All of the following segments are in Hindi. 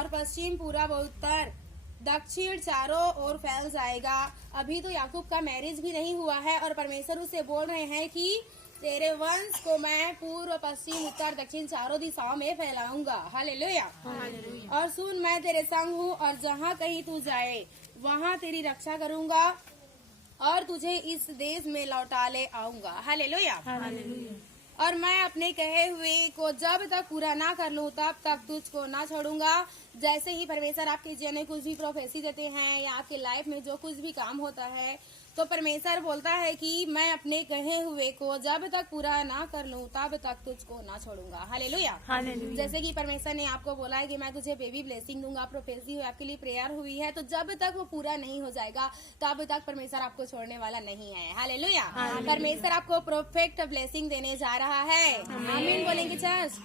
और पश्चिम, पूरब और उत्तर, दक्षिण चारों ओर फैल जाएगा। अभी तो याकूब का मैरिज भी नहीं हुआ है और परमेश्वर उसे बोल रहे हैं कि तेरे वंश को मैं पूर्व, पश्चिम, उत्तर, दक्षिण चारों दिशाओं में फैलाऊंगा। हालेलुया। और सुन, मैं तेरे संग हूँ और जहाँ कहीं तू जाए वहाँ तेरी रक्षा करूंगा और तुझे इस देश में लौटा ले आऊंगा। हालेलुया। और मैं अपने कहे हुए को जब तक पूरा ना कर लूं तब तक तुझको ना छोड़ूंगा। जैसे ही परमेश्वर आपके जीवन में कुछ भी प्रोफेसी देते हैं या आपके लाइफ में जो कुछ भी काम होता है, तो परमेश्वर बोलता है कि मैं अपने कहे हुए को जब तक पूरा ना कर लूं तब तक तुझको ना छोड़ूंगा। हालेलुया। जैसे कि परमेश्वर ने आपको बोला है कि मैं तुझे बेबी ब्लेसिंग दूंगा, प्रोफेसी हुई, आपके लिए प्रेयर हुई है, तो जब तक वो पूरा नहीं हो जाएगा तब तक परमेश्वर आपको छोड़ने वाला नहीं है। हालेलुया। परमेश्वर आपको परफेक्ट ब्लेसिंग देने जा रहा है। आमीन बोलेंगे चर्च।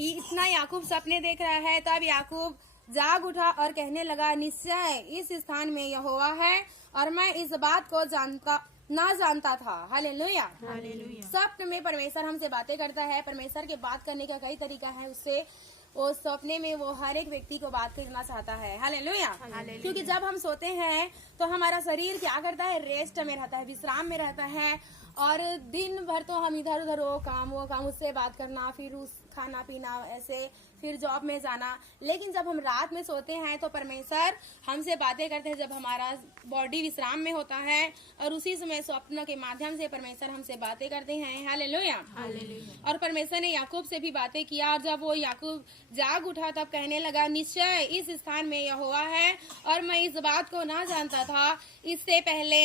इतना याकूब सपने देख रहा है, तब याकूब जाग उठा और कहने लगा, निश्चय इस स्थान में यहोवा है और मैं इस बात को जानता था। हालेलुया। स्वप्न में परमेश्वर हमसे बातें करता है। परमेश्वर के बात करने का कई तरीका है। उससे वो सपने में वो हर एक व्यक्ति को बात करना चाहता है। हालेलुया। क्योंकि जब हम सोते हैं तो हमारा शरीर क्या करता है, रेस्ट में रहता है, विश्राम में रहता है, और दिन भर तो हम इधर उधर वो काम उससे बात करना, फिर उस खाना पीना, ऐसे फिर जॉब में जाना। लेकिन जब हम रात में सोते हैं तो परमेश्वर हमसे बातें करते हैं, जब हमारा बॉडी विश्राम में होता है, और उसी समय स्वप्न के माध्यम से परमेश्वर हमसे बातें करते हैं। हालेलुया। और परमेश्वर ने याकूब से भी बातें किया, और जब वो याकूब जाग उठा तब कहने लगा, निश्चय इस स्थान में यहोवा है और मैं इस बात को ना जानता था। इससे पहले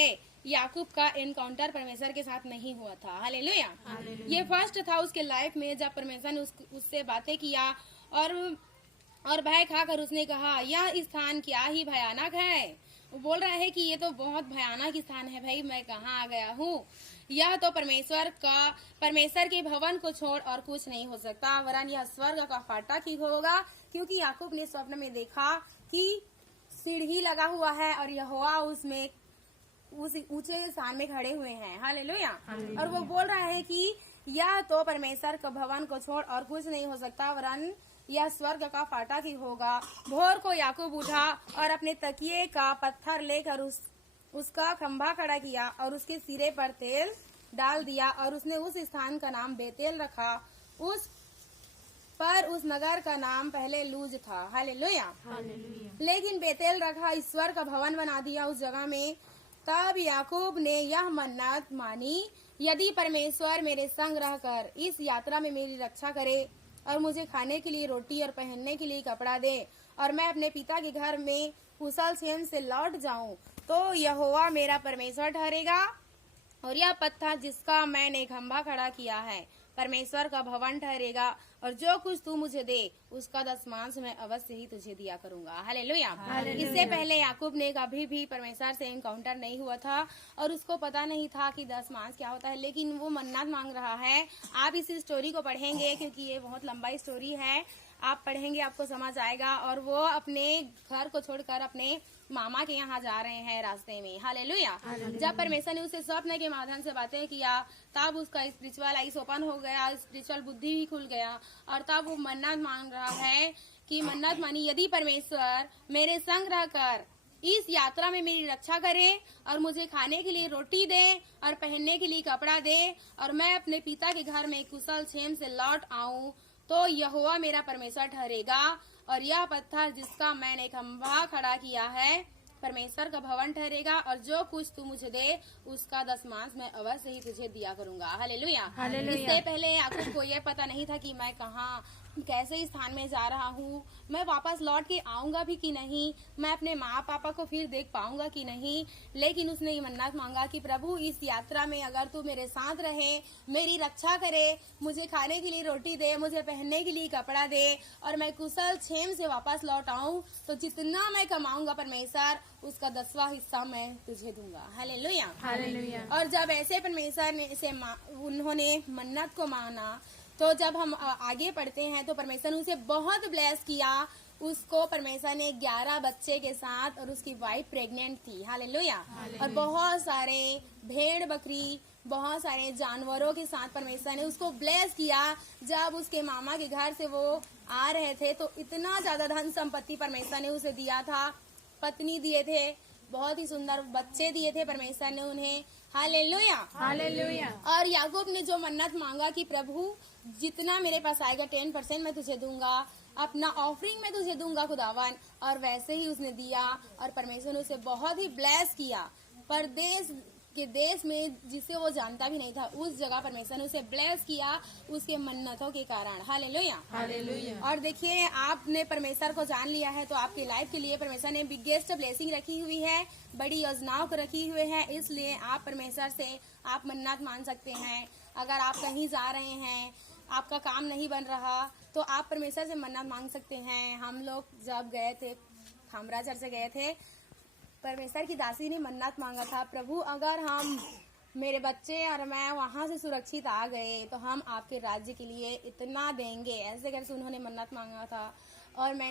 याकूब का एनकाउंटर परमेश्वर के साथ नहीं हुआ था। हालेलुया। ये फर्स्ट था उसके लाइफ में, जब परमेश्वर ने उससे बातें किया और भय खाकर उसने कहा, यह स्थान क्या ही भयानक है। वो बोल रहा है कि ये तो बहुत भयानक स्थान है भाई, मैं कहाँ आ गया हूँ। यह तो परमेश्वर के भवन को छोड़ और कुछ नहीं हो सकता, वरन यह स्वर्ग का फाटक ही होगा। क्योंकि याकूब ने स्वप्न में देखा कि सीढ़ी लगा हुआ है और यहोवा उसमें उस ऊंचे स्थान में खड़े हुए हैं। हालेलुया। और वो बोल रहा है कि यह तो परमेश्वर के भवन को छोड़ और कुछ नहीं हो सकता, वरन यह स्वर्ग का फाटक ही होगा। भोर को याकूब उठा और अपने तकिए का पत्थर लेकर उसका खंभा खड़ा किया और उसके सिरे पर तेल डाल दिया, और उसने उस स्थान का नाम बेतेल रखा। उस नगर का नाम पहले लूज था। हालेलुया। लेकिन बेतेल रखा, ईश्वर का भवन बना दिया उस जगह में। तब याकूब ने यह मन्नत मानी, यदि परमेश्वर मेरे संग रहकर इस यात्रा में मेरी रक्षा करे और मुझे खाने के लिए रोटी और पहनने के लिए कपड़ा दे और मैं अपने पिता के घर में कुशल क्षेम से लौट जाऊं, तो यहोवा मेरा परमेश्वर ठहरेगा और यह पत्थर जिसका मैंने खंभा खड़ा किया है परमेश्वर का भवन ठहरेगा, और जो कुछ तू मुझे दे उसका दशमांश मैं अवश्य ही तुझे दिया करूंगा। हालेलुया। इससे पहले याकूब ने कभी भी परमेश्वर से एनकाउंटर नहीं हुआ था और उसको पता नहीं था कि दशमांश क्या होता है, लेकिन वो मन्नत मांग रहा है। आप इस स्टोरी को पढ़ेंगे क्योंकि ये बहुत लंबा स्टोरी है, आप पढ़ेंगे आपको समझ आएगा। और वो अपने घर को छोड़कर अपने मामा के यहाँ जा रहे हैं रास्ते में। हालेलुया। जब परमेश्वर ने उसे स्वप्न के माध्यम से बातें किया, तब उसका स्पिरिचुअल आइस ओपन हो गया, स्पिरिचुअल बुद्धि भी खुल गया, और तब वो मन्नत मांग रहा है कि मन्नत मानी, यदि परमेश्वर मेरे संग रहकर इस यात्रा में मेरी रक्षा करे और मुझे खाने के लिए रोटी दे और पहनने के लिए कपड़ा दे और मैं अपने पिता के घर में कुशल क्षेम से लौट आऊं, तो यहोवा मेरा परमेश्वर ठहरेगा और यह पत्थर जिसका मैंने खंभा खड़ा किया है परमेश्वर का भवन ठहरेगा, और जो कुछ तू मुझे दे उसका दशमांश मैं अवश्य ही तुझे दिया करूंगा। हालेलुया। इससे पहले याकूब को यह पता नहीं था कि मैं कहाँ कैसे स्थान में जा रहा हूँ, मैं वापस लौट के आऊंगा भी कि नहीं, मैं अपने माँ पापा को फिर देख पाऊंगा कि नहीं। लेकिन उसने ये मन्नत मांगा कि प्रभु इस यात्रा में अगर तू मेरे साथ रहे, मेरी रक्षा करे, मुझे खाने के लिए रोटी दे, मुझे पहनने के लिए कपड़ा दे और मैं कुशल क्षेम से वापस लौट आऊं, तो जितना मैं कमाऊंगा परमेश्वर उसका 10वां हिस्सा मैं तुझे दूंगा। हालेलुया। और जब ऐसे परमेश्वर ने उन्होंने मन्नत को माना, तो जब हम आगे पढ़ते हैं तो परमेश्वर ने उसे बहुत ब्लेस किया। उसको परमेश्वर ने 11 बच्चे के साथ, और उसकी वाइफ प्रेग्नेंट थी। हालेलुया। और बहुत सारे भेड़ बकरी बहुत सारे जानवरों के साथ परमेश्वर ने उसको ब्लेस किया। जब उसके मामा के घर से वो आ रहे थे तो इतना ज्यादा धन संपत्ति परमेश्वर ने उसे दिया था, पत्नी दिए थे, बहुत ही सुंदर बच्चे दिए थे परमेश्वर ने उन्हें। Hallelujah hallelujah. और याकूब ने जो मन्नत मांगा कि प्रभु जितना मेरे पास आएगा 10% मैं तुझे दूंगा, अपना ऑफरिंग मैं तुझे दूंगा खुदावन, और वैसे ही उसने दिया और परमेश्वर ने उसे बहुत ही ब्लेस किया। परदेश के देश में जिसे वो जानता भी नहीं था उस जगह परमेश्वर ने उसे ब्लेस किया उसके मन्नतों के कारण। Hallelujah hallelujah. और देखिए आपने परमेश्वर को जान लिया है तो आपकी लाइफ के लिए परमेश्वर ने बिगेस्ट ब्लेसिंग रखी हुई है, बड़ी योजनाओं को रखी हुई है। इसलिए आप परमेश्वर से आप मन्नत मांग सकते हैं। अगर आप कहीं जा रहे हैं, आपका काम नहीं बन रहा, तो आप परमेश्वर से मन्नत मांग सकते हैं। हम लोग जब गए थे खामरा चर्च से गए थे, परमेश्वर की दासी ने मन्नत मांगा था, प्रभु अगर हम मेरे बच्चे और मैं वहां से सुरक्षित आ गए तो हम आपके राज्य के लिए इतना देंगे, ऐसे करके उन्होंने मन्नत मांगा था। और मैंने